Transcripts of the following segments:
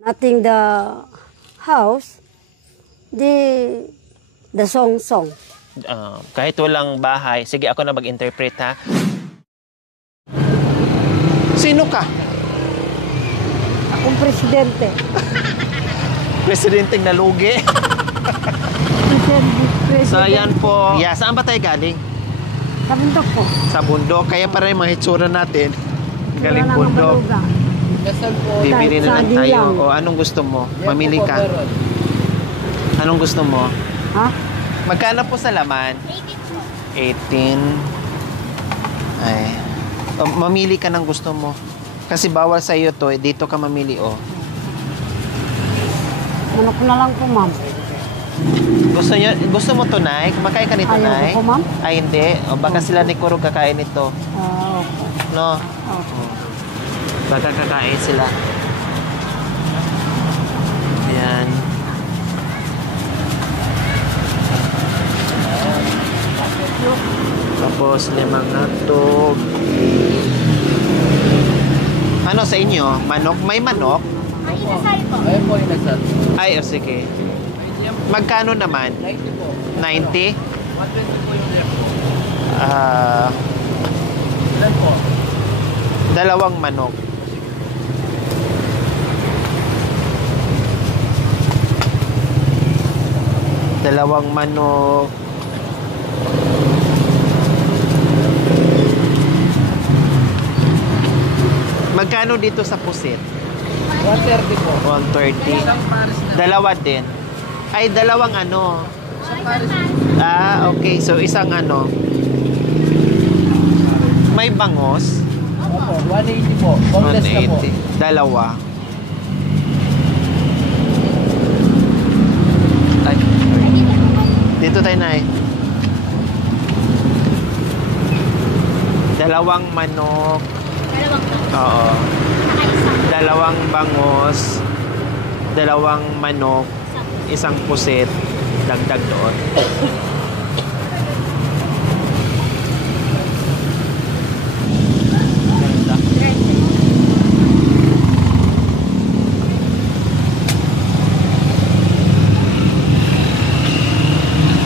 Nothing the house, the song. Kahit walang bahay, sige ako na mag-interpret ha. Sino ka? Akong presidente. Presidenteng nalugi. Presidente. So ayan po. Yeah, saan ba tayo galing? Sa bundok po. Sa bundok. Kaya para yung mga hitsura natin. Galing Wala nang bundok. mabaluga. Bibili na lang Saging tayo. lang. O anong gusto mo? Mamili ka. Anong gusto mo? Ha? Magkano po sa laman? 18. Ay. O, mamili ka ng gusto mo. Kasi bawal sa iyo to. Dito ka mamili, oh. Manok na lang po, ma'am. Gusto mo to, Nay? Kumakain ka nito, Ayaw Nay? ko po, ma'am. Ay, hindi. O, baka sila ni Kuro kakain nito. Okay. No? Okay. Baka kakain sila. Ayan. Tapos, limang hotdog. Ano sa inyo? Manok? May manok? Ayun po yung nasal. Ay, oh, sige. Magkano naman? 90 po. 90? 120 po yung left. Ilan po? Dalawang manok. Dalawang manok. Magkano dito sa pusit? 130 po. 130. Isang pares na. Dalawa din. Ay, dalawang ano. Isang pares na. Okay. So, isang ano. May bangos. Opo, 180 po. Boneless na po. 180. Dalawa. Ay. Dito tayo, Nay. Dalawang manok. Oo. Dalawang bangos. Dalawang manok. Isang pusit. Dagdag doon.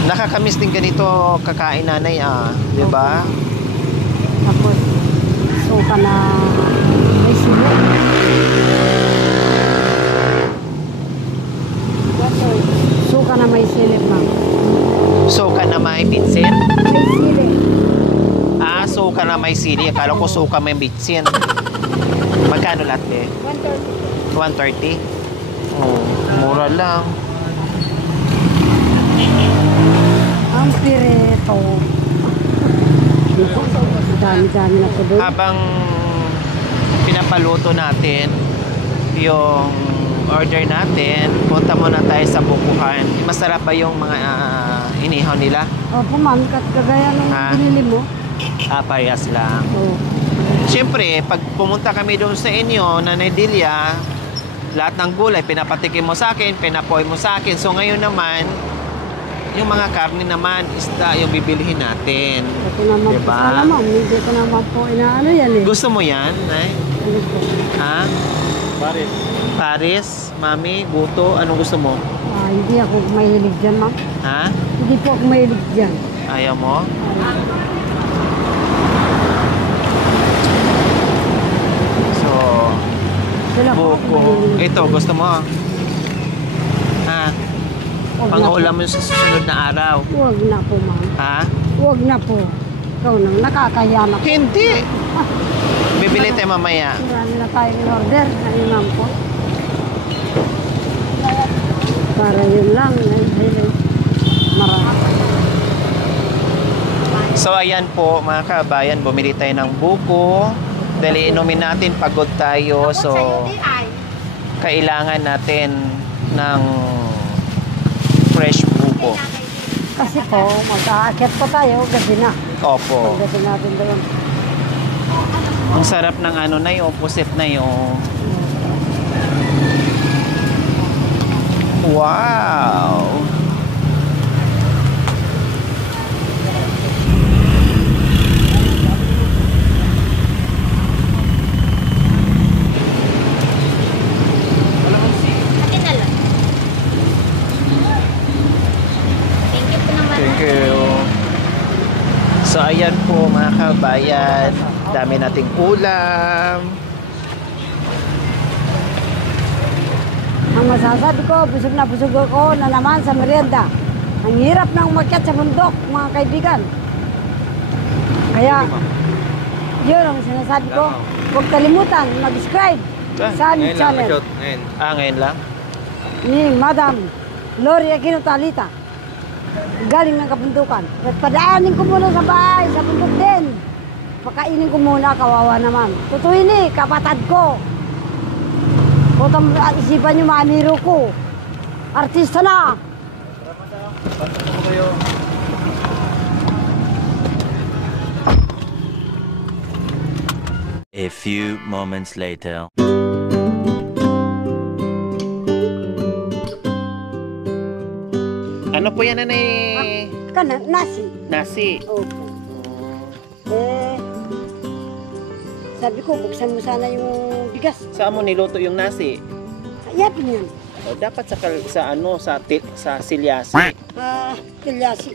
Nakakamiss din ganito kakain, Nanay, di ba? Tapos, suka na may sili. Suka na may sili, ma'am. Suka na may bitsin. May sili. Suka na may sili. Akala ko suka may bitsin. Magkano lahat, eh? 130. 130? Oh, mura lang. Ang pirito. Dami-dami na po doon. Habang pinapaluto natin yung order natin, punta muna tayo sa bukuhan. Masarap ba yung mga inihaw nila? Opo, ma'am. Kagaya nung binili mo. Parehas lang. Oo. Siyempre, pag pumunta kami doon sa inyo, Nanay Delia, lahat ng gulay, pinapatikim mo sa akin, pinapoy mo sa akin. So ngayon naman, yung mga karne naman, isda, yung bibilihin natin. Ito naman diba? po sana, ma'am. Hindi ko naman po inaano yan eh. Gusto mo yan, Nay? Ano po? Ha? Pares. Paris, Mami, Buto, anong gusto mo? Hindi ako mahilig dyan, ma'am. Ha? Hindi po ako mahilig dyan. Ayaw mo? So, Sila po ako buko. mahilig. Ito, gusto mo? Ha? Huwag na Pang-ulam po. mo sa susunod na araw. Huwag na po, ma'am. Ha? Huwag na po. Ikaw nang nakakaya na po. Hindi. Bibili tayo mamaya. Marami na tayong order na imam po. Para yun lang. Marami. So, ayan po, mga kabayan, bumili tayo ng buko. Dahil inumin natin, pagod tayo. So, kailangan natin ng fresh buko. Kasi po, mag-aakit pa tayo. Gabi na. Opo. Gabi natin doon. Ang sarap ng ano na yung pusit na yung... Wow! ayan po mga kabayan. Dami nating ulam. Ang masasabi ko, busog ako na naman sa merienda. Ang hirap na umakyat sa bundok, mga kaibigan. Kaya, yun ang sinasabi ko. Huwag kalimutan, mag-subscribe sa aming channel. Ngayon lang? Ni Madam Lori Aquino Talita. Galing ng kabundukan. At padaanin ko muna sa bahay, sa bundok din. Pakainin ko muna, kawawa naman. Tutuin kapatid ko. Kung isipan nyo, mamiro ko. Artista na. A few moments later. Ano po yan, nanay? Nasi. Nasi. Opo. Sabi ko, buksan mo sana yung bigas. Saan mo niluto yung nasi? Yapin yan. Dapat sa silyasi. Tilyasi.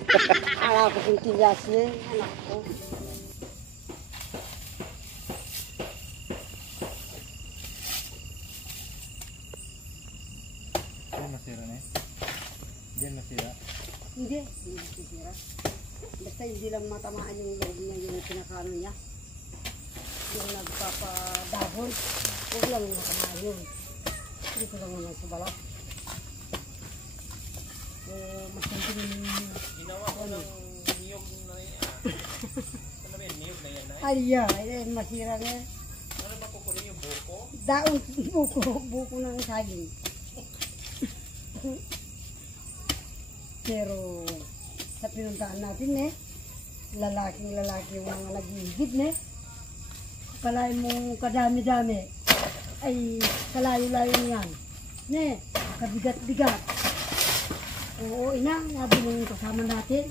Alam ko kung tilyasi. Anak ko. Masira na eh. Diyan masira. Hindi masisira. Basta hindi lang matamaan yung loob niya, yung pinakano niya. Yung nagpapadabon. Huwag lang matamaan yun. Dito lang naman sa balat. Mas konting... Ginawa ko ng niyog na yan. Ano ba yung niyog na yan? Ay, masira na yan. Ano ba kukunin yung buko? Daon, buko ng saging. Pero sa pinuntahan natin lalaking yung mga nag-iigid Kalay mo kadami-dami. Ay, kalayo-layo niyan. Kabigat-bigat. Oo, ina, sabi mo yung kasama natin.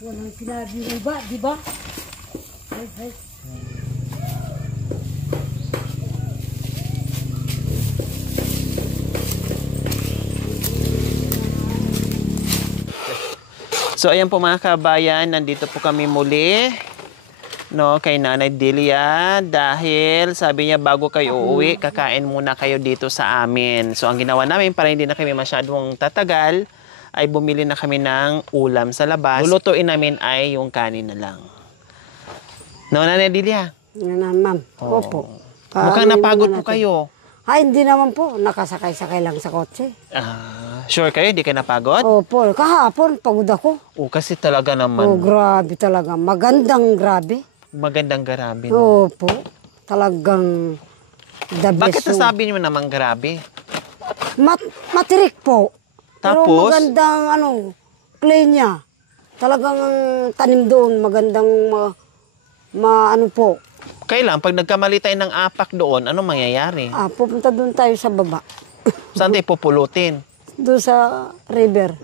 Walang sinabi yung iba, di ba? Ay. So ayan po mga kabayan, nandito po kami muli kay Nanay Delia dahil sabi niya bago kayo uuwi, kakain muna kayo dito sa amin. So ang ginawa namin para hindi na kami masyadong tatagal ay bumili na kami ng ulam sa labas. Lulutuin namin ay yung kanin na lang. Nanay Delia? Ma'am. Opo. Mukhang napagod po kayo. Ay, hindi naman po. Nakasakay-sakay lang sa kotse. Sure kayo? Hindi kayo napagod? Opo. Kahapon, pagod ako. Kasi talaga naman. Grabe talaga. Magandang grabe. Magandang grabe. Opo. Talagang the best. Bakit nasabi niyo naman grabe? Matirik po. Tapos? Pero magandang clay niya. Talagang tanim doon. Magandang po. Kailan? Pag nagkamali tayo ng apak doon, anong mangyayari? Pupunta doon tayo sa baba. Saan tayo pupulutin? Doon sa river.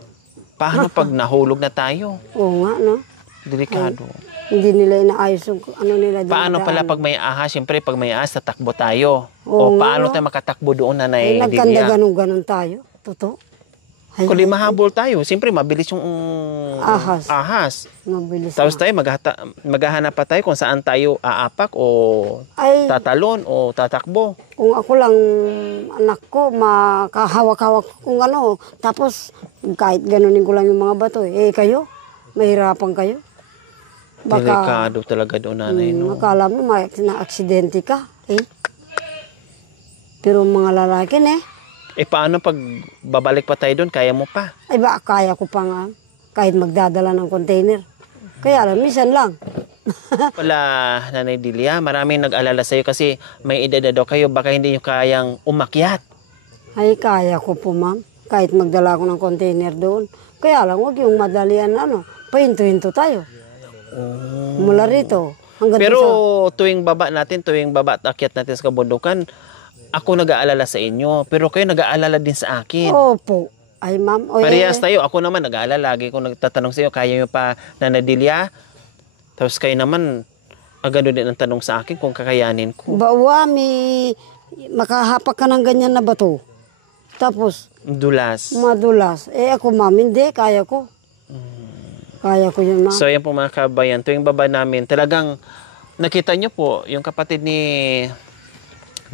Paano pag nahulog na tayo? Oo nga, no? Delikado. Hindi nila inaayos yung nila. Paano pala pag may ahas? Siyempre, pag may ahas, tatakbo tayo. Oo, paano tayo makatakbo doon, Nanay Delia? Nagkanda ganun tayo. Totoo. Kung di mahabol tayo, siyempre, mabilis yung ahas. Mabilis. Tapos tayo, maghahanap pa tayo kung saan tayo aapak o tatalon o tatakbo. Kung ako lang, anak ko, makahawak-hawak kung tapos kahit ganunin ko lang yung mga bato. Kayo, mahirapan kayo. Delikado talaga doon, Nanay. Akala mo, na-aksidente ka. Pero mga lalaki, paano pag babalik pa tayo doon, kaya mo pa? Kaya ko pa nga. Kahit magdadala ng container. Kaya lang, minsan lang. Wala, Nanay Delia, maraming nag-alala sa'yo kasi may edad na daw kayo, baka hindi nyo kayang umakyat. Ay, kaya ko po, ma'am. Kahit magdala ko ng container doon. Kaya lang, huwag yung madalian, pahinto-hinto tayo. Mula rito. Pero tuwing baba at akyat natin sa kabundukan, ako nag-aalala sa inyo, pero kayo nag-aalala din sa akin. Opo. Ay, ma'am. Parehas tayo. Ako naman nag-aalala. Lagi ko nagtatanong sa iyo, kaya nyo pa, Nanay Delia? Tapos kayo naman, agad din ang tanong sa akin kung kakayanin ko. Makahapak ka ng ganyan na bato. Tapos, Madulas. Ako, ma'am, hindi. Kaya ko. Kaya ko yun, ma'am. So, yan po mga kabayan, tuwing baba namin, talagang nakita nyo po, yung kapatid ni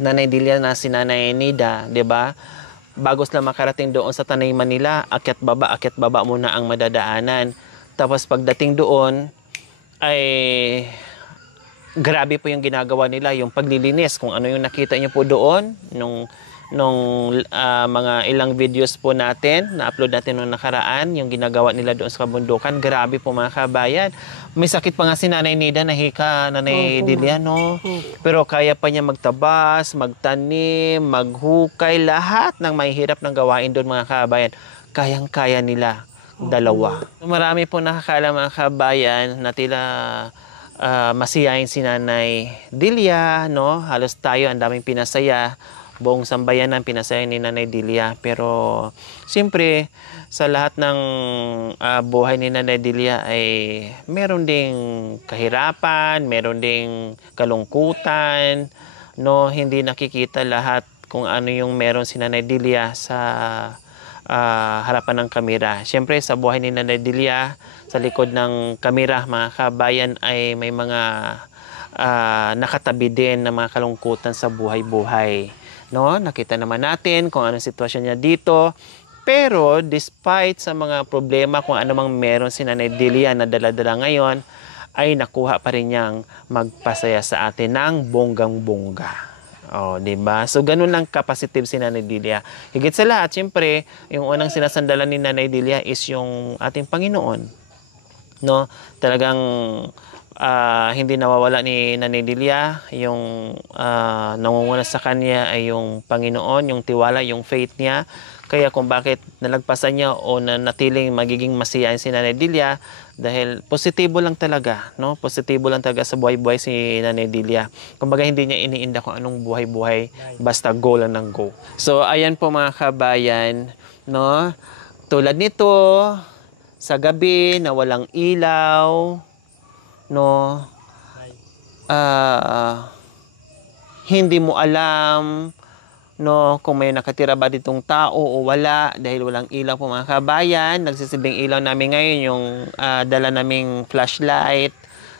Nanay Delia na si Nanay Nida, di ba? Bago sila makarating doon sa Tanay Manila, akyat baba muna ang madadaanan. Tapos pagdating doon, ay grabe po yung ginagawa nila, yung paglilinis. Kung ano yung nakita nyo po doon, nung mga ilang videos po natin, na-upload natin nung nakaraan, yung ginagawa nila doon sa kabundukan, grabe po mga kabayan. May sakit pa nga si Nanay Nida, nahika, Nanay Delia, no? Pero kaya pa niya magtabas, magtanim, maghukay, lahat ng mahihirap ng gawain doon mga kabayan. Kayang-kaya nila, dalawa. Marami po nakakala mga kabayan na tila masiyahin si Nanay Delia, no? Halos tayo, ang daming pinasaya. Buong sambayanan pinasaya ni Nanay Delia. Pero siyempre sa lahat ng buhay ni Nanay Delia ay meron ding kahirapan, meron ding kalungkutan, no? Hindi nakikita lahat kung ano yung meron si Nanay Delia sa harapan ng kamera. Siyempre sa buhay ni Nanay Delia, sa likod ng kamera mga kabayan ay may mga nakatabi din na mga kalungkutan sa buhay-buhay. No, nakita naman natin kung anong sitwasyon niya dito. Pero despite sa mga problema kung ano mang meron si Nanay Delia na dala-dala ngayon, ay nakuha pa rin niyang magpasaya sa atin ng bonggang-bongga. Oh, 'di ba? So ganun lang ka-positive si Nanay Delia. Higit sa lahat, siyempre, yung unang sinasandalan ni Nanay Delia is yung ating Panginoon. No? Talagang hindi nawawala ni Nanay Delia, yung nangunguna sa kanya ay yung Panginoon, yung tiwala, yung faith niya. Kaya kung bakit nalagpasan niya o natiling magiging masiyahin si Nanay Delia, dahil positibo lang talaga, no? Positibo lang talaga sa buhay-buhay si Nanay Delia. Kumbaga hindi niya iniinda kung anong buhay-buhay, basta go lang ng go. So ayan po mga kabayan, no? Tulad nito, sa gabi na walang ilaw, no, hindi mo alam, no, kung may nakatira ba ditong tao o wala dahil walang ilaw po mga kabayan. Nagsisilbing ilaw namin ngayon yung dala naming flashlight,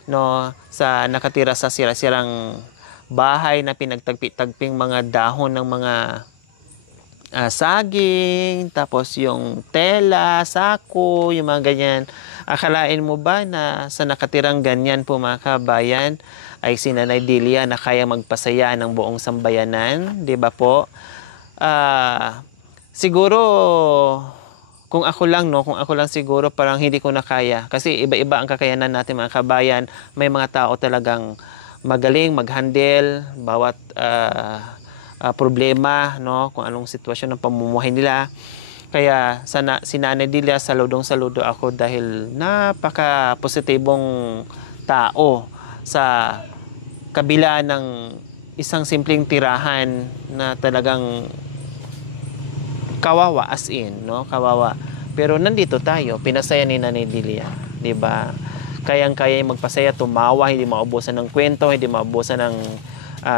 no, sa nakatira sa sira-sirang bahay na pinagtagpi-tagping mga dahon ng mga saging, tapos yung tela, sako, yung mga ganyan. Akalain mo ba na sa nakatirang ganyan po mga kabayan ay si Nanay Delia na kaya magpasaya ng buong sambayanan, di ba po? Siguro kung ako lang, no, kung ako lang siguro parang hindi ko na kaya. Kasi iba-iba ang kakayanan natin mga kabayan. May mga tao talagang magaling mag-handle bawat problema, no, kung anong sitwasyon ng pamumuhay nila. Kaya si Nanay Delia, saludong-saludo ako dahil napaka-positibong tao sa kabila ng isang simpleng tirahan na talagang kawawa, as in, no, kawawa. Pero nandito tayo, pinasaya ni Nanay Delia, 'di ba? Kayang-kaya magpasaya, tumawa, hindi maubusan ng kwento, hindi maubusan ng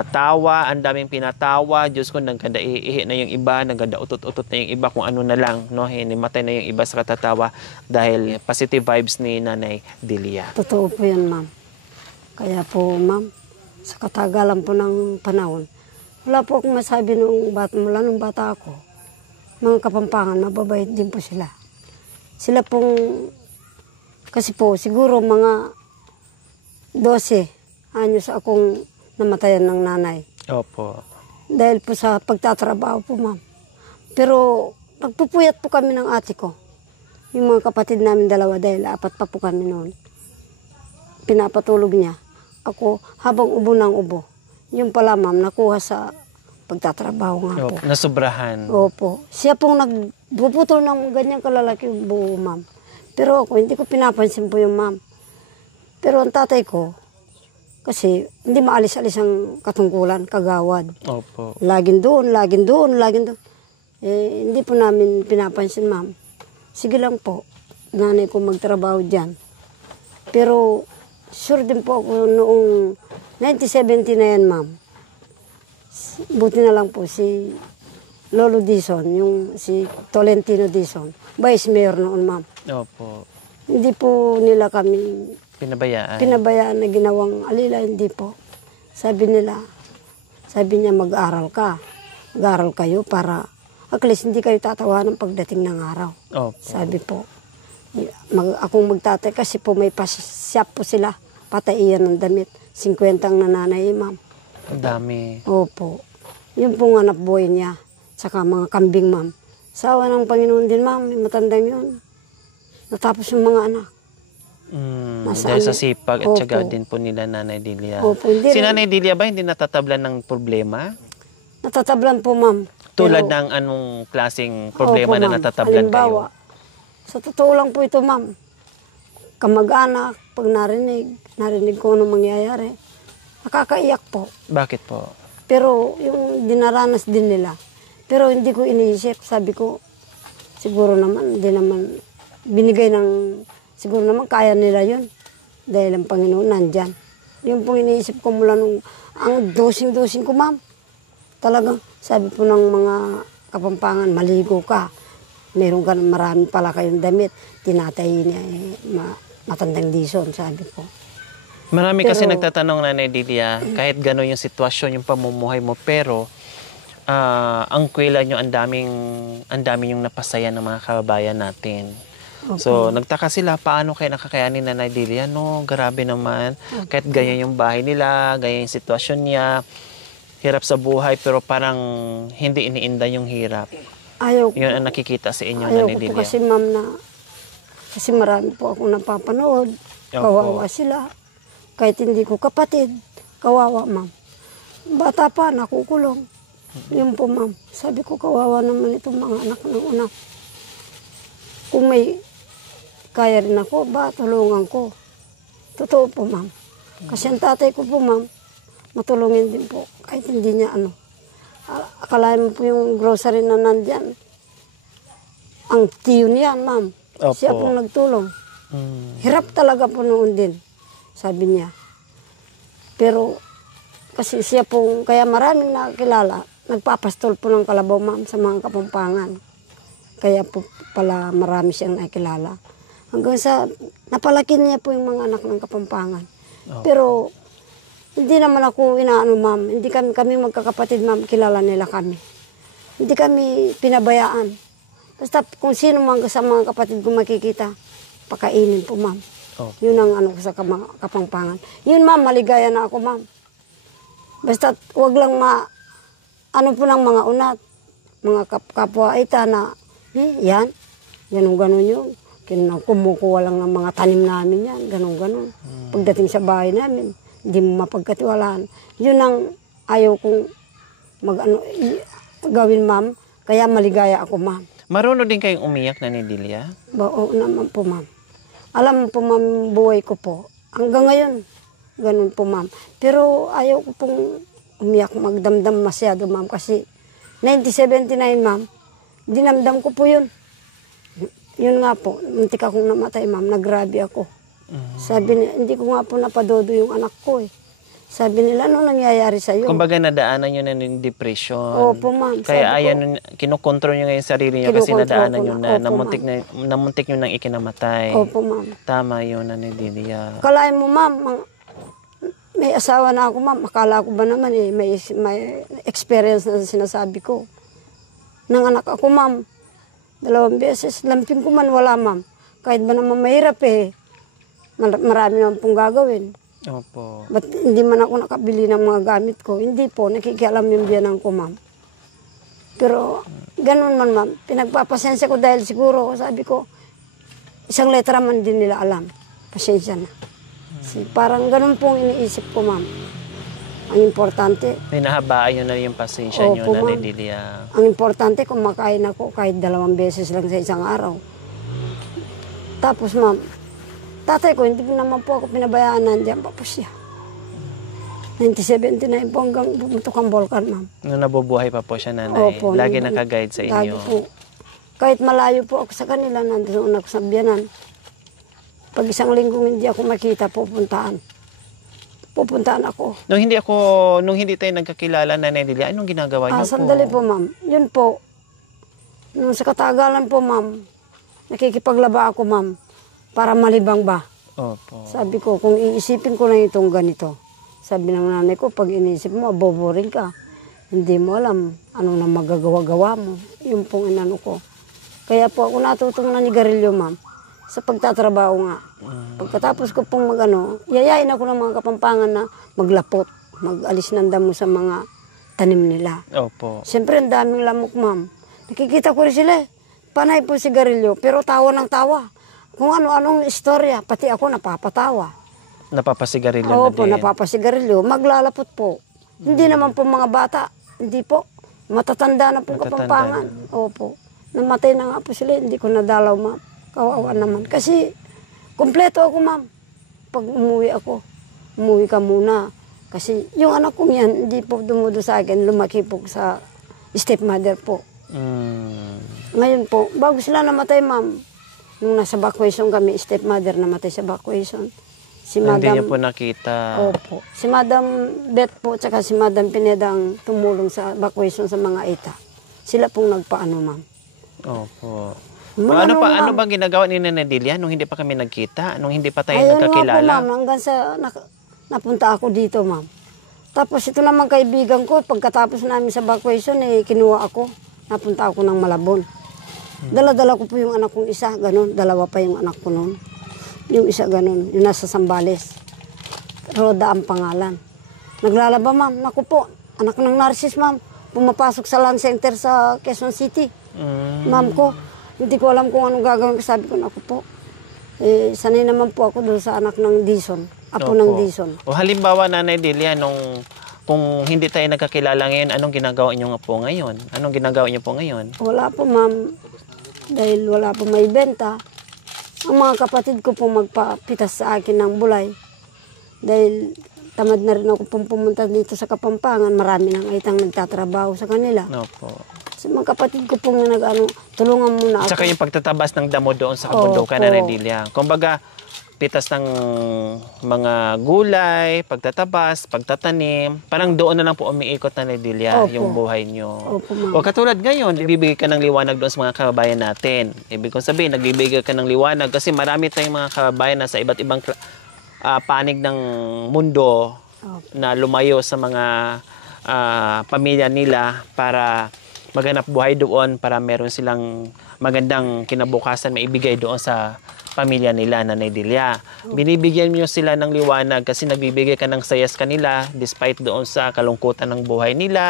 tawa, ang daming pinatawa. Diyos ko, nagkanda ihi na yung iba, nagkanda utot-utot na yung iba, kung ano na lang, no? Hinimatay na yung iba sa katatawa dahil positive vibes ni Nanay Delia. Totoo po yan, ma'am. Kaya po, ma'am, sa katagalan po ng panahon, wala po akong masabi mula nung bata ako. Mga Kapampangan, mababait din po sila. Sila pong, kasi po, siguro mga 12 anyos akong namatayan ng nanay. Opo. Dahil po sa pagtatrabaho po, ma'am. Pero nagpupuyat po kami ng ate ko. Yung mga kapatid namin dalawa dahil 4 pa po kami noon. Pinapatulog niya. Ako habang ubo ng ubo. Yung pala, ma'am, nakuha sa pagtatrabaho nga po. Opo. Nasobrahan. Opo. Siya pong nagpuputol ng ganyang kalalaki buo, ma'am. Pero ako, hindi ko pinapansin po yung ma'am. Pero ang tatay ko, kasi hindi maalis-alis ang katungkulan, kagawad. Opo. Laging doon. Hindi po namin pinapansin, ma'am. Sige lang po, nanay ko magtrabaho dyan. Pero sure din po ako noong 1970 na yan, ma'am. Buti na lang po si Lolo Dizon, yung si Tolentino Dizon, Vice Mayor noon, ma'am. Opo. Hindi po nila kami Pinabayaan. pinabayaan na ginawang alila, hindi po. Sabi niya mag-aral ka. Mag-aral kayo para at least hindi kayo tatawanan pagdating ng araw. Opo. Sabi po, akong magtatay kasi po may pasyap po sila. Pataiyan ng damit. 50 ang nananay, ma'am. Ang dami. Opo. Yun pong anak buhay niya. Saka mga kambing, ma'am. Sawa ng Panginoon din, ma'am. May matandang yun. Natapos yung mga anak. Dahil sa sipag at Opo. syaga din po nila Nanay Delia. Opo, hindi Si rin- Nanay Delia ba hindi natatablan ng problema? Natatablan po, ma'am. Tulad Pero- ng anong klaseng problema Opo, na ma'am. natatablan Halimbawa, kayo? sa totoo lang po ito, ma'am. Kamag-anak, pag narinig ko anong mangyayari, nakakaiyak po. Bakit po? Pero yung dinaranas din nila. Pero hindi ko iniisip. Sabi ko, siguro naman, hindi naman, binigay ng, siguro naman kaya nila yun. Dahil ang Panginoon nandyan. Yung pong iniisip ko mula nung, ang dosing-dosing ko, ma'am. Talagang, sabi po ng mga Kapampangan, maligo ka. Meron ka, marami pala kayong damit. Tinatahi niya, matandang dison, sabi ko. Marami kasi Pero- nagtatanong, Nanay Delia, kahit gano'n yung sitwasyon, yung pamumuhay mo, pero ang kwela nyo, ang daming yung napasaya ng mga kababayan natin. So, nagtaka sila, paano kayo nakakayanin, Nanay Delia? No, grabe naman. Kahit ganyan yung bahay nila, ganyan yung sitwasyon niya, hirap sa buhay, pero parang hindi iniinda yung hirap. Ayaw ko. Yun ang nakikita sa inyo, Ayaw Nanay ko po Delia. kasi, ma'am, kasi marami po akong napapanood. Opo. Kawawa sila. Kahit hindi ko kapatid, kawawa, ma'am. Bata pa, nakukulong. Yun po, ma'am. Sabi ko, kawawa naman itong mga anak ng una. Kung may kaya rin ako, tulungan ko. Totoo po, ma'am. Kasi ang tatay ko po, ma'am, matulungin din po. Kahit hindi niya akalain mo po yung grocery na nandyan. Ang tiyo niyan, ma'am. Opo. Siya pong nagtulong. Hirap talaga po noon din, sabi niya. Pero kasi siya pong, kaya maraming nakakilala, nagpapastol po ng kalabaw, ma'am, sa mga Kapampangan. Kaya po pala marami siyang nakilala. Hanggang sa napalaki niya po yung mga anak ng Kapampangan. Pero hindi naman ako inaano, ma'am. Hindi kami magkakapatid, ma'am. Kilala nila kami. Hindi kami pinabayaan. Basta kung sino man sa mga kapatid ko makikita, pakainin po, ma'am. Oh. Yun ang ano ko sa Kapampangan. Yun, ma'am, maligaya na ako, ma'am. Basta wag lang ano po ng mga unat, mga kapwa ita na, yan, ganun yun. Kumukuha lang ng mga tanim namin yan, ganun. Pagdating sa bahay namin, hindi mo mapagkatiwalaan. Yun ang ayaw kong gawin, ma'am. Kaya maligaya ako, ma'am. Marunong din kayong umiyak, Nanay Delia? Oo naman po, ma'am. Alam mo po, ma'am, buhay ko po. Hanggang ngayon, ganun po, ma'am. Pero ayaw ko pong umiyak, magdamdam masyado, ma'am. Kasi 1979, ma'am, dinamdam ko po yun. Yun nga po, muntik akong namatay, ma'am. Nagrabe ako. Sabi niya, hindi ko nga po napadodo yung anak ko eh. Sabi nila, ano nangyayari sa'yo? Kumbaga nadaanan nyo na ng depression. Opo, ma'am. Kaya Sabi ko, ayan, kinukontrol nyo ngayon sarili nyo kasi Kinukontrol nadaanan ko nyo na. na, Opo, namuntik nyo nang ikinamatay. Opo, ma'am. Tama yun, Nanay Delia. Kalahin mo, ma'am, may asawa na ako, ma'am. Akala ko ba naman may experience na sinasabi ko. Nanganak ako, ma'am. 2 beses. Lamping ko man, wala, ma'am. Kahit ba naman mahirap marami naman pong gagawin. Opo. Ba't hindi man ako nakabili ng mga gamit ko? Hindi po, nakikialam yung biyanan ko, ma'am. Pero, ganun man, ma'am. Pinagpapasensya ko dahil siguro, sabi ko, isang letra man din nila alam. Pasensya na. Parang ganun pong iniisip ko, ma'am. Ang importante, Hinahabaan nyo na yung pasensya nyo, Opo, Nanay ma'am. Delia. ang importante kumakain ako kahit 2 beses lang sa isang araw. Tapos, ma'am, tatay ko, hindi naman po ako pinabayaan, nandiyan pa po siya. 1979 po hanggang pumutok ang Volcan, ma'am. Nung nabubuhay pa po siya, Nanay. Opo, Lagi nandun- nakaguide sa lagi inyo. po. Kahit malayo po ako sa kanila, nandun ako sa biyanan. Pag isang linggong hindi ako makita, pupuntaan ako. Nung hindi tayo nagkakilala, Nanay Delia, anong ginagawa niyo po? Sandali po, ma'am. Yun po. Nung sa katagalan po, ma'am, nakikipaglaba ako, ma'am. para malibang ba? Opo. Sabi ko, kung iisipin ko na itong ganito, sabi ng nanay ko, pag inisip mo, aboboring ka. Hindi mo alam ano na magagawa-gawa mo. Yung pong inano ko. Kaya po ako natutong nanigarilyo, ma'am, sa pagtatrabaho nga. Pagkatapos ko pong yayain ako ng mga Kapampangan na maglapot, mag-alis ng damo sa mga tanim nila. Opo. Siyempre, ang daming lamok, ma'am. Nakikita ko rin sila. Panay po sigarilyo, pero tawa ng tawa. Kung ano-anong istorya, pati ako napapatawa. Napapasigarilyo na Opo, din. napapasigarilyo. Maglalapot po. Hindi naman po mga bata. Hindi po. Matatanda na po Matatanda Kapampangan. Opo. Namatay na nga po sila. Hindi ko nadalaw, ma'am. Kawawa naman. Kasi, kompleto ako, ma'am. Pag umuwi ako, umuwi ka muna. Kasi yung anak kong yan, hindi po dumudo sa akin. Lumaki po sa stepmother po. Ngayon po, bago sila namatay, ma'am, nung nasa vacation kami, stepmother namatay sa vacation. Si Hindi Madam, niyo po nakita. Opo. Si Madam Beth po, tsaka si Madam Pineda ang tumulong sa vacation sa mga ita. Sila pong nagpaano, ma'am. Opo. Mula Ano nung, ano ma'am, bang ginagawa ni Nana Delia nung hindi pa kami nagkita? Nung hindi pa tayo ayun nga po, nagkakilala? ma'am, hanggang sa napunta ako dito, ma'am. Tapos ito naman kaibigan ko, pagkatapos namin sa vacation, kinuha ako. Napunta ako ng Malabon. Dala-dala ko po yung anak kong isa, ganun. Dalawa pa yung anak ko noon. Yung isa ganun, yung nasa Sambales. Roda ang pangalan. Naglalaba, ma'am. Naku po, anak ng Narcis, ma'am. Pumapasok sa land center sa Quezon City. Ma'am ko, hindi ko alam kung anong gagawin ko. Sabi ko, naku po. Sanay naman po ako doon sa anak ng Dison. Apo Opo. ng Dison. O halimbawa, Nanay Delia, kung hindi tayo nagkakilala ngayon, anong ginagawa niyo nga po ngayon? Anong ginagawa niyo po ngayon? Wala po, ma'am. Dahil wala po may benta. Ang mga kapatid ko po magpapitas sa akin ng bulay. Dahil tamad na rin ako pong pumunta dito sa Kapampangan. Marami nang aitang nagtatrabaho sa kanila. Opo. Sa mga kapatid ko pong tulungan muna ako. At saka yung pagtatabas ng damo doon sa kabundukan, Opo. Nanay Delia. Kumbaga, pitas ng mga gulay, pagtatabas, pagtatanim, parang doon na lang po umiikot, Nanay Delia, Opo. yung buhay nyo. Opo, ma'am. O katulad ngayon, ibibigay ka ng liwanag doon sa mga kababayan natin. Ibig kong sabihin, nagbibigay ka ng liwanag kasi marami tayong mga kababayan na sa iba't ibang panig ng mundo na lumayo sa mga pamilya nila para maghanap buhay doon, para meron silang magandang kinabukasan maibigay doon sa pamilya nila, Nanay Delia. Binibigyan niyo sila ng liwanag kasi nagbibigay ka ng sayas kanila despite doon sa kalungkutan ng buhay nila,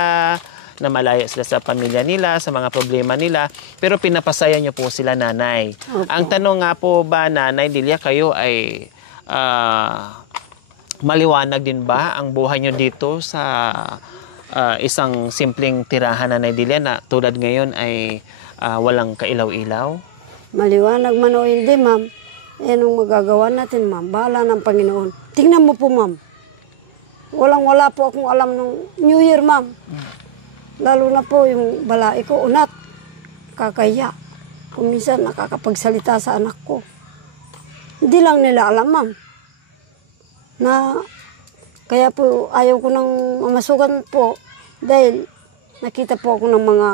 na malayo sila sa pamilya nila, sa mga problema nila, pero pinapasaya niyo po sila, Nanay. Opo. Ang tanong nga po ba, Nanay Delia, kayo ay maliwanag din ba ang buhay niyo dito sa isang simpleng tirahan, Nanay Delia, na tulad ngayon ay walang kailaw-ilaw? Maliwanag man o hindi, ma'am. Yan ang magagawa natin, ma'am. Bahala ng Panginoon. Tingnan mo po, ma'am. Walang-wala po akong alam ng New Year, ma'am. Lalo na po yung balai ko, unat. Kakaya. Kung minsan nakakapagsalita sa anak ko. Hindi lang nila alam, ma'am. Na kaya po ayaw ko nang mamasukan po dahil nakita po ako ng mga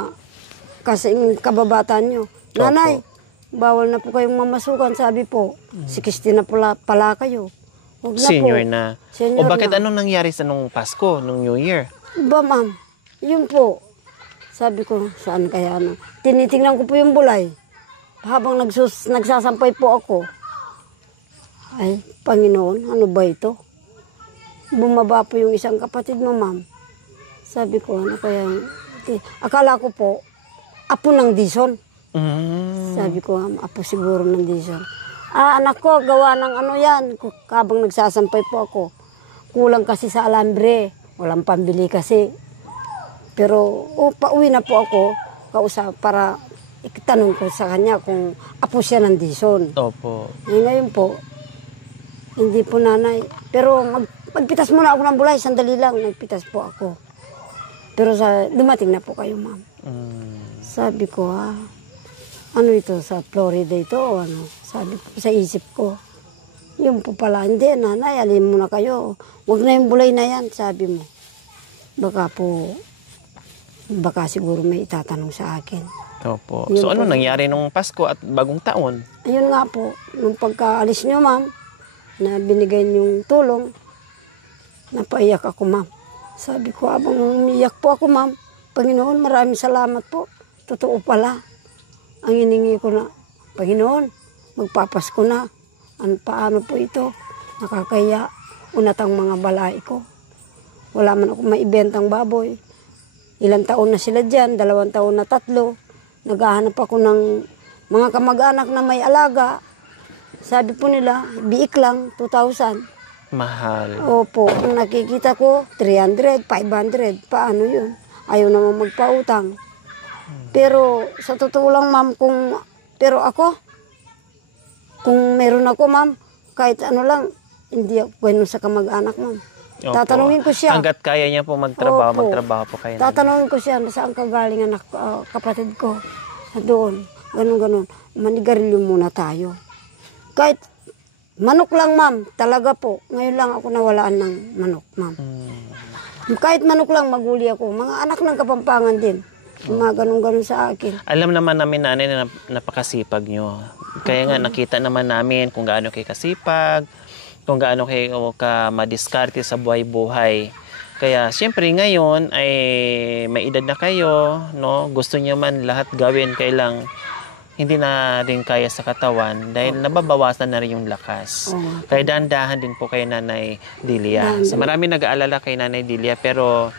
kasing kababatan nyo. Nanay, bawal na po kayong mamasukan, sabi po. 60 na pala kayo. Huwag na Senior po. na. Senior O bakit na. anong nangyari sa nung Pasko, nung New Year? Ba, ma'am? Yun po. Sabi ko, saan kaya tinitingnan ko po yung bulay. Habang nagsasampay po ako. Ay, Panginoon, ano ba ito? Bumaba po yung isang kapatid mo, ma'am. Sabi ko, ano kaya? Akala ko po, apo ng Dison. Sabi ko, apo siguro ng Dison. Anak ko, gawa ng ano yan. Habang nagsasampay po ako. Kulang kasi sa alambre. Walang pambili kasi. Pero, pauwi na po ako. Kausap para itanong ko sa kanya kung apo siya ng Dison. Opo. Ngayon po, hindi po, nanay. Pero magpitas muna ako ng bulay. Sandali lang, nagpitas po ako. Pero dumating na po kayo, ma'am. Sabi ko, ano ito, sa Florida ito o ano? Sabi ko, sa isip ko. Yun po pala, hindi, nanay, alin mo na kayo. Huwag na yung bulay na yan, sabi mo. Baka po, Baka siguro may itatanong sa akin. Opo. Yun So ano po. nangyari nung Pasko at bagong taon? Ayun nga po, nung pagkaalis niyo, ma'am, na binigay niyong tulong, napaiyak ako, ma'am. Sabi ko, habang umiyak po ako, ma'am, Panginoon, maraming salamat po. Totoo pala. Ang hiningi ko na, Panginoon, magpapasko na. Paano po ito? Nakakaya, unatang mga balay ko. Wala man ako maibentang baboy. Ilang taon na sila dyan, 2 taon na 3. Naghahanap ako ng mga kamag-anak na may alaga. Sabi po nila, biik lang, 2,000. Mahal. Opo, ang nakikita ko, 300, 500. Paano yun? Ayaw naman magpautang. Pero sa totoo lang, ma'am, pero ako, kung meron ako, ma'am, kahit ano lang, hindi ako ganun sa kamag-anak, ma'am. Opo. Tatanungin ko siya. Hanggat kaya niya po magtrabaho, Opo. magtrabaho po kayo. Tatanungin ko siya, saan ka galing anak, kapatid ko? Doon, ganun. Manigarilyo muna tayo. Kahit manok lang, ma'am, talaga po. Ngayon lang ako nawalaan ng manok, ma'am. Kahit manok lang, maguli ako. Mga anak ng Kapampangan din. Mga ganun sa akin. Alam naman namin, nanay, na napakasipag nyo. Kaya nga nakita naman namin kung gaano kayo kasipag, kung gaano kayo ka madiskarte sa buhay-buhay. Kaya siyempre ngayon ay may edad na kayo, no? Gusto niyo man lahat gawin, kailang hindi na rin kaya sa katawan dahil nababawasan na rin yung lakas. Kaya dahan-dahan din po kay Nanay Delia. So marami nag-aalala kay Nanay Delia, pero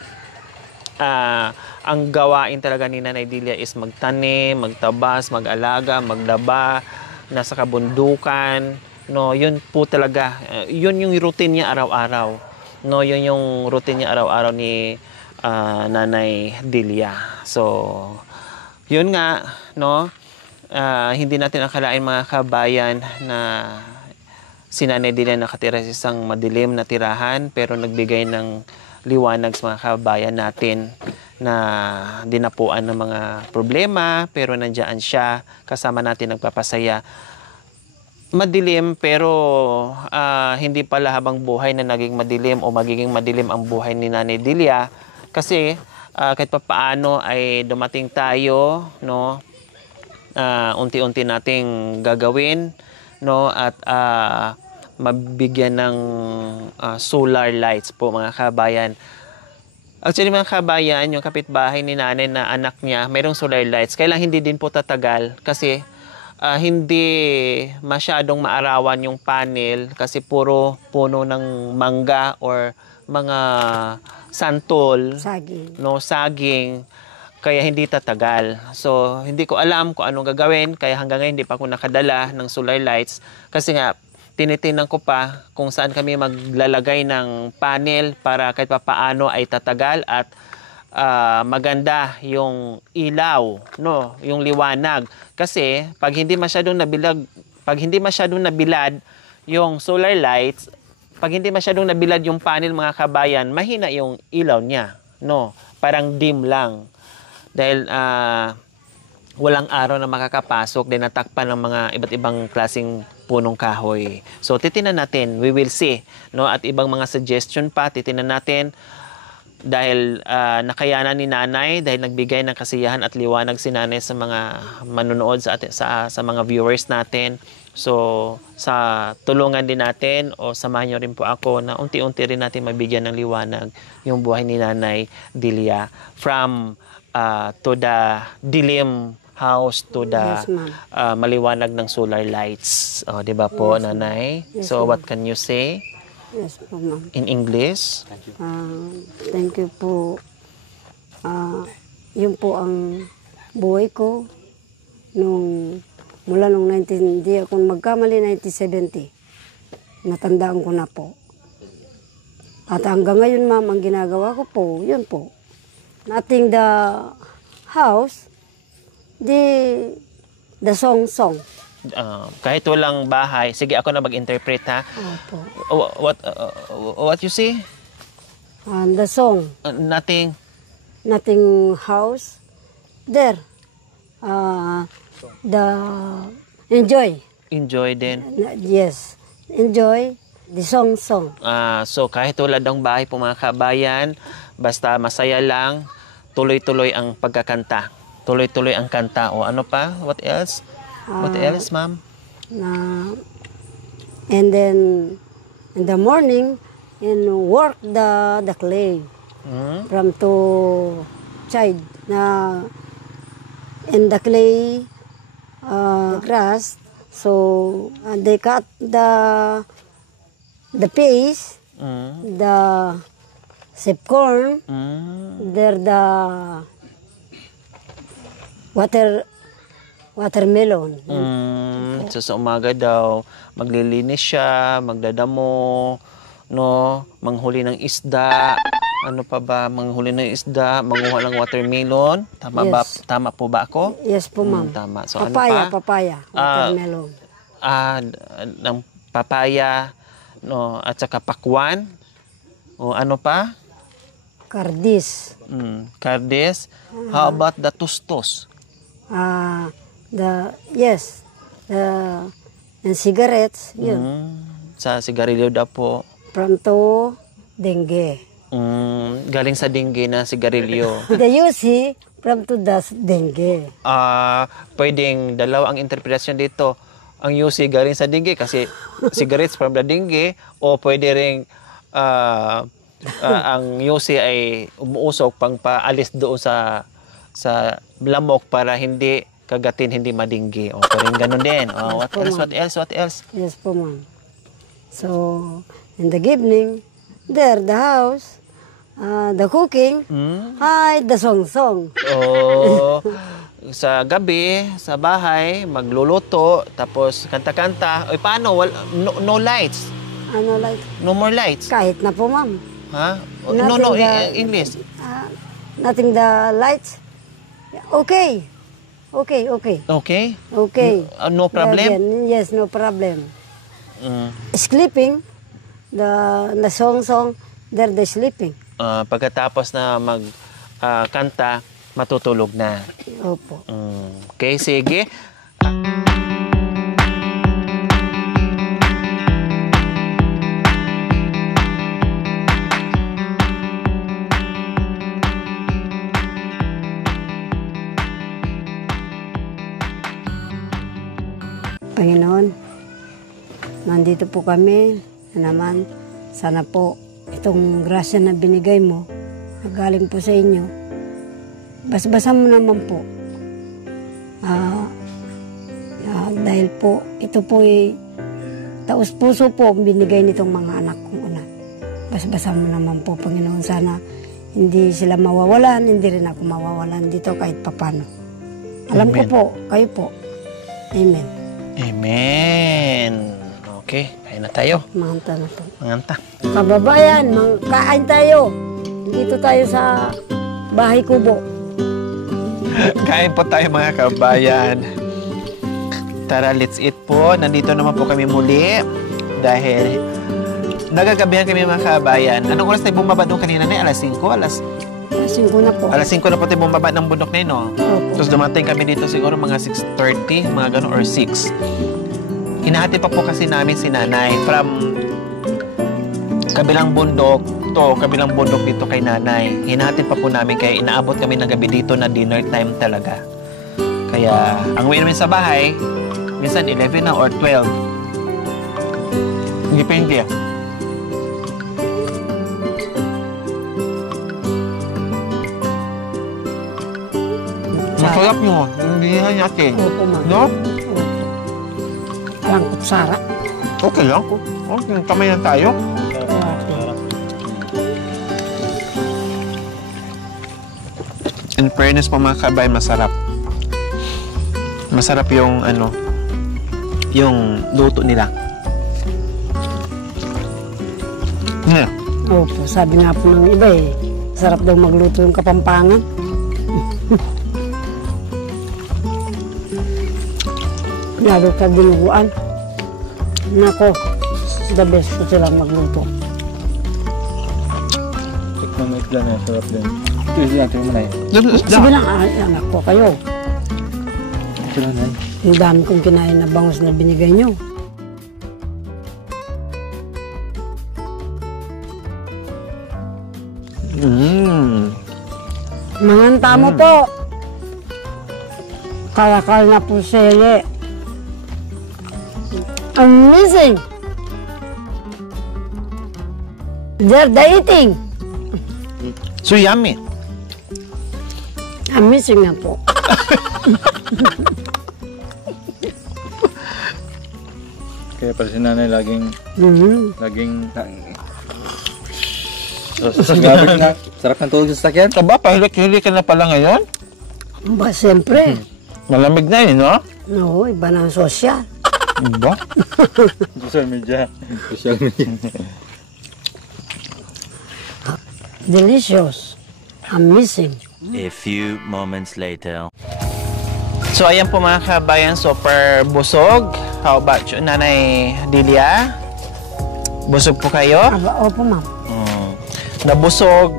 ang gawain talaga ni Nanay Delia is magtanim, magtabas, mag-alaga, magdaba, nasa kabundukan. No, yun po talaga. Yun yung routine niya araw-araw. No, yun yung routine niya araw-araw ni Nanay Delia. So, yun nga, no, hindi natin akalain mga kabayan na si Nanay Delia nakatira sa isang madilim na tirahan, pero nagbigay ng liwanag sa mga kabayan natin na dinapuan ng mga problema, pero nandiyan siya, kasama natin nagpapasaya. Madilim, pero hindi pala habang buhay na naging madilim o magiging madilim ang buhay ni Nanay Delia, kasi kahit papaano ay dumating tayo, no, unti-unti nating gagawin, no, at mabigyan ng solar lights po mga kabayan. Actually mga kabayan, yung kapitbahay ni nanay na anak niya, mayroong solar lights. Kailang hindi din po tatagal kasi hindi masyadong maarawan yung panel kasi puro puno ng mangga or mga santol, Saging. no, saging, kaya hindi tatagal. So, hindi ko alam kung anong gagawin, kaya hanggang ngayon hindi pa ako nakadala ng solar lights kasi nga tinitinan ko pa kung saan kami maglalagay ng panel para kahit papaano ay tatagal at maganda yung ilaw, no, yung liwanag. Kasi pag hindi masyadong nabilad yung solar lights, pag hindi masyadong nabilad yung panel mga kabayan, mahina yung ilaw niya, no? Parang dim lang. Dahil walang araw na makakapasok, din natakpan ng mga iba't ibang klaseng punong kahoy. So titinan natin, we will see, no, at ibang mga suggestion pa titinan natin dahil nakayanan ni nanay, dahil nagbigay ng kasiyahan at liwanag si nanay sa mga manonood sa mga viewers natin. So sa tulungan din natin o samahan niyo rin po ako na unti-unti rin natin mabigyan ng liwanag yung buhay ni Nanay Delia from to the dilim house to the Yes, ma'am. maliwanag ng solar lights. Oh, 'di ba po, Yes, nanay? Yes, So ma'am. what can you say Yes po, ma'am. in English? Thank you po. Yun po ang buhay ko mula nung hindi ako magkamali, 1970. Natandaan ko na po. At hanggang ngayon, ma'am, ang ginagawa ko po, yun po. Nothing the house, the song. Kahit walang bahay, sige ako na mag-interpret ha. Opo. What you say? The song, Nothing. nothing house, there. The enjoy. Enjoy din. Yes, enjoy the song. So kahit wala ng bahay po mga kabayan, basta masaya lang, tuloy-tuloy ang pagkakanta. Tuloy-tuloy ang kanta. O ano pa? What else? What else, ma'am? And then in the morning, and work the clay from to child na in the clay grass. So they cut the piece, the sweet corn, there the watermelon. So sa umaga daw, maglilinis siya, magdadamo, no, manghuli ng isda. Ano pa ba? Manghuli ng isda, manguha ng watermelon. Tama ba? Yes. Tama po ba ako? Yes po, ma'am. Tama. So Papaya, ano pa? papaya, watermelon. Ng papaya, no, at saka pakwan. O ano pa? Kardis. Kardes. How about the tustos? And cigarettes, yun. Sa sigarilyo daw po. From to dengue. Galing sa dengue na sigarilyo. The UC from to the dengue. Pwedeng dalawa ang interpretasyon dito. Ang UC galing sa dengue kasi cigarettes from the dengue, o pwede ring ang UC ay umuusok pang paalis doon sa lamok para hindi kagatin, hindi madinggi. O parang ganun din. What else? Yes po, ma'am. So, in the evening, there, the house, the cooking, the song. Sa gabi, sa bahay, magluluto, tapos kanta-kanta. Oy, paano? No lights. Ano like? No more lights. Kahit na po, ma'am. Ha? Nothing English. Nothing the lights. Okay. Okay? No problem? Yes, no problem. Sleeping, the song, they're the sleeping. Pagkatapos na kanta, matutulog na. Opo. Okay, sige. Panginoon, nandito po kami na naman. Sana po itong grasya na binigay mo, na galing po sa inyo, basbasan mo naman po. Dahil po, ito po ay taos puso po binigay nitong mga anak kong anak. Basbasan mo naman po, Panginoon. Sana hindi sila mawawalan, hindi rin ako mawawalan dito kahit papano. Alam ko po, kayo po. Amen. Amen. Okay, kain na tayo. Manganta na po. Manganta. Kababayan, kain tayo. Dito tayo sa Bahay Kubo. Kain po tayo mga kabayan. Tara, let's eat po. Nandito naman po kami muli. Dahil nagagabihan kami mga kabayan. Anong oras tayo bumaba doon kanina na? Alas 5? Alas 5 na po. Alas 5 na po tayo bumaba ng bundok na yun, no? Opo. Tapos dumating kami dito siguro mga 6:30, mga gano'n, or 6. Hinahati pa po kasi namin si nanay from kabilang bundok dito kay nanay. Hinahati pa po namin kaya inaabot kami ng gabi dito na dinner time talaga. Kaya ang uwi namin sa bahay, minsan 11 na or 12. Depende. Masarap mo. Hindi natin. Opo, ma'am. No? Opo. Alang kutsara. Okay lang. Okay, kamay lang tayo. In fairness po mga kabay, masarap. Masarap yung yung luto nila. Yeah. Opo, sabi nga po ng iba sarap daw magluto yung Kapampangan. Lalo ka dinuguan. Nako, the best po silang magluto. Tikman mo isla na, sarap din. Ito isla, tingnan mo na yun. Sige lang, anak ko kayo. Ito na na. Ang dami kong kinain na bangus na binigay nyo. Mga tamo po. Kalakal na po sili. Amazing! They're eating. So yummy. Amazing na po. Kaya pala si nanay laging grabe na. Sarap ng tulog sa sakyan. Aba, pahilik-hilik ka na pala ngayon? Ba, siyempre. Malamig na eh, no? No, iba na ang sosyal. Ba? Social media. Social media. Delicious. Amazing. A few moments later. So ayan po mga kabayan, super busog. How about you, Nanay Delia? Busog po kayo? Aba, opo, ma'am. Nabusog.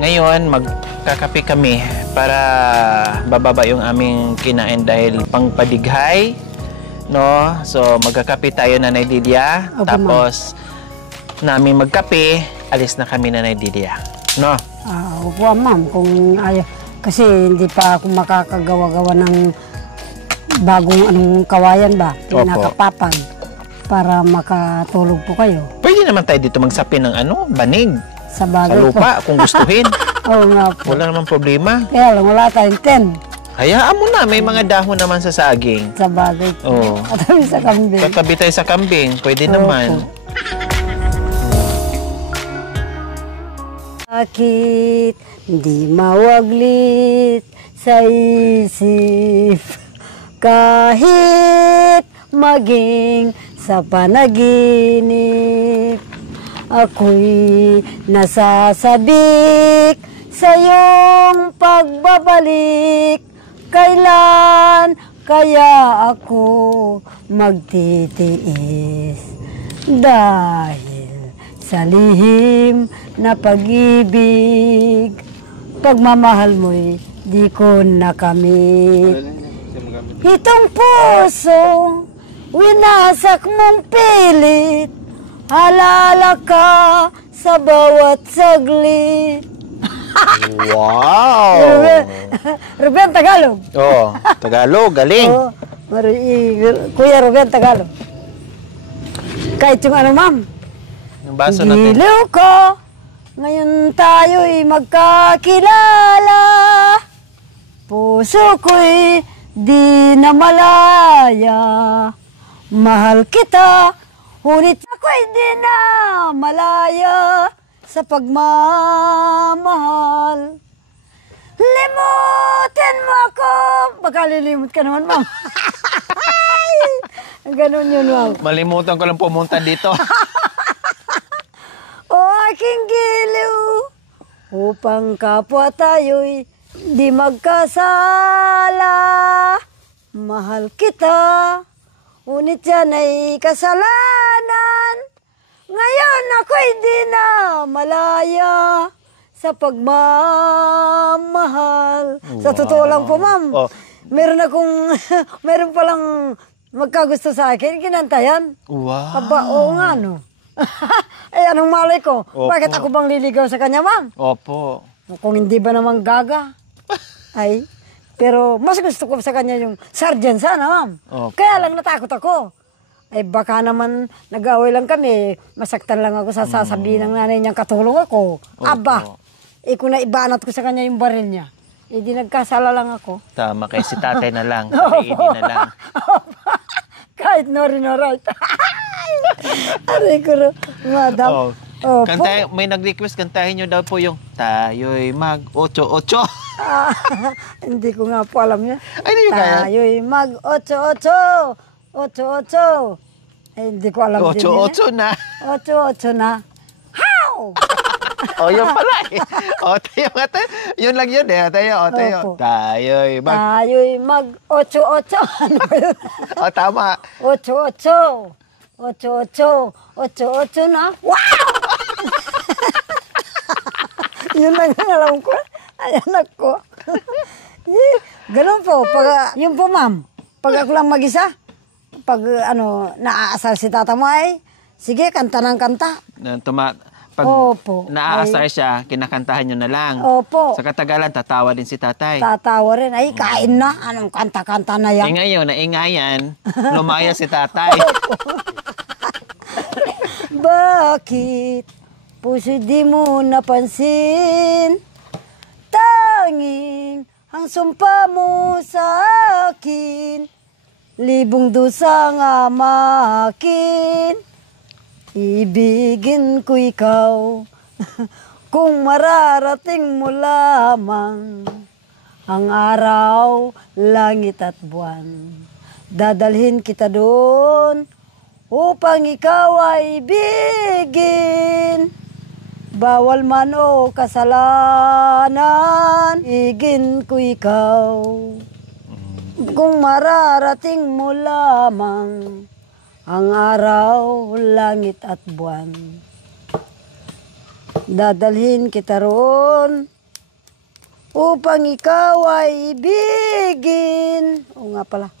Ngayon, magkakape kami para bababa yung aming kinain dahil pangpadighay. No? So, magkakape tayo, Nanay Delia. Opo, Tapos, namin magkape, alis na kami, Nanay Delia. No? Opo, ma'am. Kung ayaw. Kasi hindi pa ako makakagawa-gawa ng bagong kawayan ba? Opo. Pinakapapag. Para makatulog po kayo. Pwede naman tayo dito magsapi ng banig. Sa Sa bagay lupa, kung gustuhin. Oo nga po. Wala namang problema. Kaya lang, wala tayong tent. Hayaan mo na, may mga dahon naman sa saging. Sa bagay po. Oo. At kami sa kambing. Katabi tayo sa kambing, pwede Opo. naman. Bakit di mawaglit sa isip kahit maging sa panaginip ako'y nasasabik sa iyong pagbabalik. Kailan kaya ako magtitiis dahil sa lihim na pag-ibig, pagmamahal mo'y di ko nakamit. Itong puso, winasak mong pilit, halala ka sa bawat saglit. Wow! Ruben Tagalog. Oh, Tagalog, galing. Oo, Kuya Ruben Tagalog. Kahit yung ma'am. Yung baso natin. Giliw ko, ngayon tayo'y magkakilala. Puso ko'y di na malaya. Mahal kita, ngunit ako'y di na malaya sa pagmamahal. Limutin mo ako. Baka lilimot ka naman, ma'am. Ganun yun, ma'am. Malimutan ko lang pumunta dito. O aking giliw, upang kapwa tayo'y di magkasala. Mahal kita, ngunit yan ay kasalanan. Ngayon ako'y di na malaya sa pagmamahal. Sa totoo lang po, ma'am. Oh. Meron palang magkagusto sa akin, kinantayan. Wow. Aba, oo nga, no. Anong malay ko? Opo. Bakit ako bang liligaw sa kanya, ma'am? Opo. Kung hindi ba naman gaga? Ay, pero mas gusto ko sa kanya yung sergeant sana, ma'am. Opo. Kaya lang natakot ako. Ay, baka naman nag-away lang kami. Masaktan lang ako sa sasabihin ng nanay niyang katulong ako. Aba, kung naibanat ko sa kanya yung baril niya, di nagkasala lang ako. Tama, kay si tatay na lang. Kay Edie na lang. Kahit nori no right. Aray ko, madam. Oh. Opo. May nag-request, kantahin nyo daw po yung Tayo'y mag-8-8. Hindi ko nga po alam yan. Ay, hindi nyo kaya? Tayo'y mag-8-8. 8-8. Ay, hindi ko alam din yan. 8-8 na. 8-8 na. How? O, yun pala eh. O, tayo nga tayo. Yun lang yun eh. Tayo, o, tayo. Opo. Tayo'y mag... Tayo'y mag-8-8. Ano ba yun? O, tama. 8-8. 8-8. 8-8 na. Wow! Yun lang ang alam ko. Ay, anak ko. Ganun po. Yun po, ma'am. Pag ako lang mag-isa, pag naaasal si tata mo ay, sige, kanta ng kanta. Pag Opo. naaasar siya, kinakantahan nyo na lang. Opo. Sa katagalan, tatawa din si tatay. Tatawa rin. Ay, kain na. Anong kanta-kanta na yan? Ngayon, naingayan, lumaya si tatay. Bakit puso di mo napansin? Tanging ang sumpa mo sa akin, libong dusa nga makin. Ibigin ko ikaw kung mararating mo lamang ang araw, langit at buwan. Dadalhin kita doon upang ikaw ay ibigin. Bawal man o kasalanan, igin ko ikaw. Kung mararating mo lamang ang araw, langit at buwan. Dadalhin kita roon upang ikaw ay ibigin. O nga pala.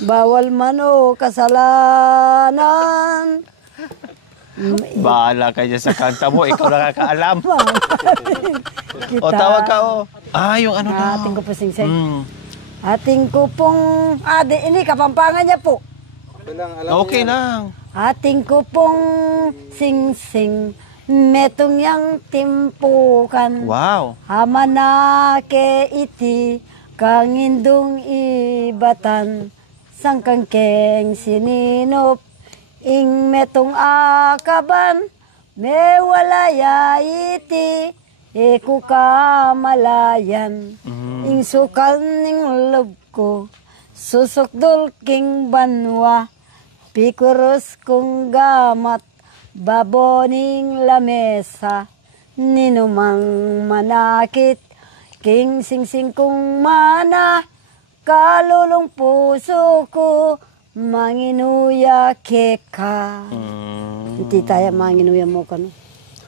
Bawal man o kasalanan. Bahala ka dyan sa kanta mo, ikaw nakakaalam. O, tawag ka, o. Yung ano na. Ating ko po sing-sing. Ating ko pong... ini, kapampangan niya po. Okay lang. Ating ko pong sing-sing. Metong yang timpukan. Wow. Hamana ke iti kang indong ibatan. Sangkang keng sininop. Ing metong akaban. Me walaya iti. Iku kamalayan. Ing sukal ning loob ko. Susukdol king banwa. Pikurus kong gamat. Baboning lamesa. Ninumang manakit. King singsing kong mana. Kalulong puso ko. Manginuya keka. Hindi tayo manginuya mo ka no.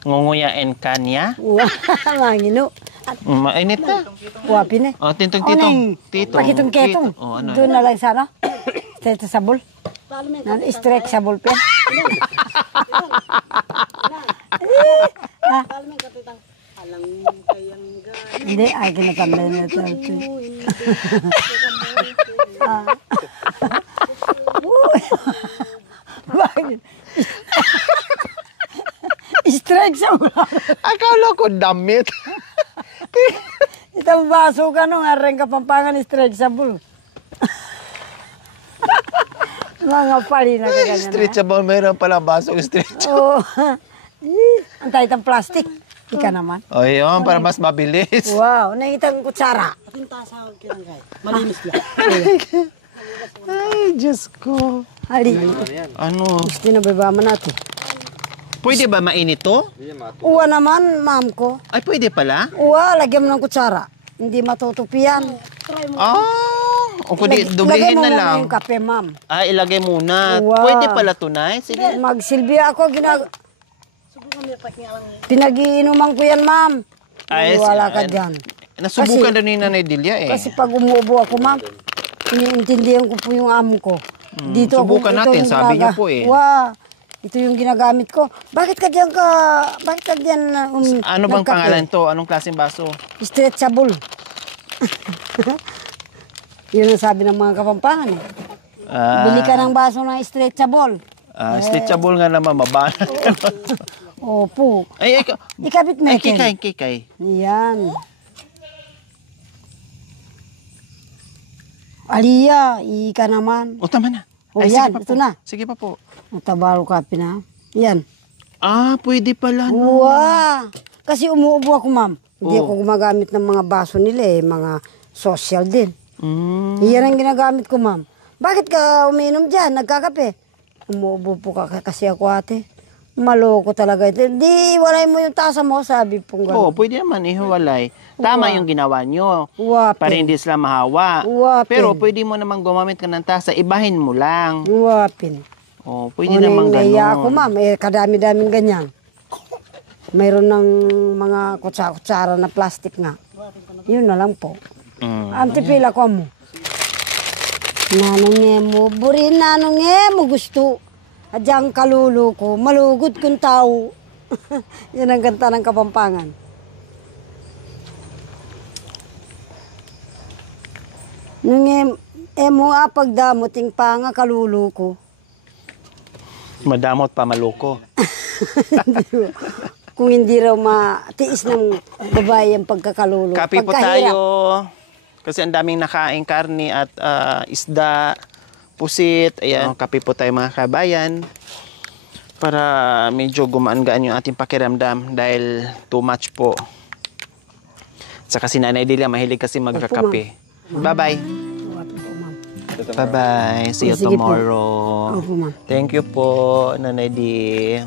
Ngunguyain ka niya? Manginu. Mainit na. Wapi na. O, tintong-titong. Titong. Pakitong-ketong. O, ano? Doon na lang sana. Straight sa bul. Straight sa bul pen. Hindi, ay kinatanda na ito. Bakit? Strike sa mula. Akala ko damit. Itang baso ka nung areng kapampangan strike sa bull. Mga pali na kaganyan. Stretchable, mayroon pala basong stretch. Oo. Antay itang plastic. Ika naman. O, yun, para mas mabilis. Wow, nakitang kutsara. Malinis lang. Ay, Diyos ko. Ali, Ano? gusto na baba natin. Pwede ba mainit to? Uwa naman, ma'am ko. Ay, pwede pala? Uwa, lagyan mo ng kutsara. Hindi matutupian. O kundi, dublihin na lang. Ilagay mo muna yung kape, ma'am. Ilagay muna. Wow. Pwede pala to, Nay? Sige. Magsilbi ako, pinag-iinuman ko yan, ma'am. Wala ka dyan. Nasubukan daw ni Nanay Delia eh. Kasi pag umuubo ako, ma'am, iniintindihan ko po yung amo ko. Dito subukan ito natin, yung sabi niyo po eh. Ito yung ginagamit ko. Bakit ka dyan Ano bang nagkape? pangalan to? Anong klaseng baso? Stretchable. Yun ang sabi ng mga kapampangan eh. Bili ka ng baso na stretchable. Stretchable nga naman, mabanat. Opo. Ay, Ikabit mo kikay. Yan. Aliya, ika naman. O, tama na. O Ay, yan, sige pa ito po. na. Sige pa po. Natabaro kape na. Yan. Pwede pala. No. Wow! Kasi umuubo ako, ma'am. Hindi ako gumagamit ng mga baso nila eh. Mga social din. Yan ang ginagamit ko, ma'am. Bakit ka umiinom dyan? Nagkakape? Umuubo po kasi ako, ate. Maloko talaga ito. Di, walay mo yung tasa mo, sabi pong gano'n. Pwede naman ihiwalay. Tama yung ginawa nyo. Wapin. Para hindi sila mahawa. Wapin. Pero pwede mo naman gumamit ka ng tasa, ibahin mo lang. Wapin. Pwede naman Naiya gano'n. ako, ma'am. Kadami-daming ganyan. Mayroon ng mga kutsara na plastic nga. Yun na lang po. Antipila ko mo. Nanong mo, burin nanong mo gusto. Adyang kalulu ko, malugod kong tao. Yan ang kanta ng Kapampangan. Nung emo pagdamuting pa nga kalulo ko. Madamot pa maluko. Kung hindi raw matiis ng babae ang pagkakalulo. Kape po Pagkahirap. tayo. Kasi ang daming nakaing karni at isda, pusit. Ayan, kape po tayo mga kabayan. Para medyo gumaan-gaan yung ating pakiramdam dahil too much po. Saka si Nanay Delia mahilig kasi magkakape. Bye-bye. Opo, ma'am. Bye-bye. See you Sige po. tomorrow. Opo, ma'am. Thank you po, Nanay Di.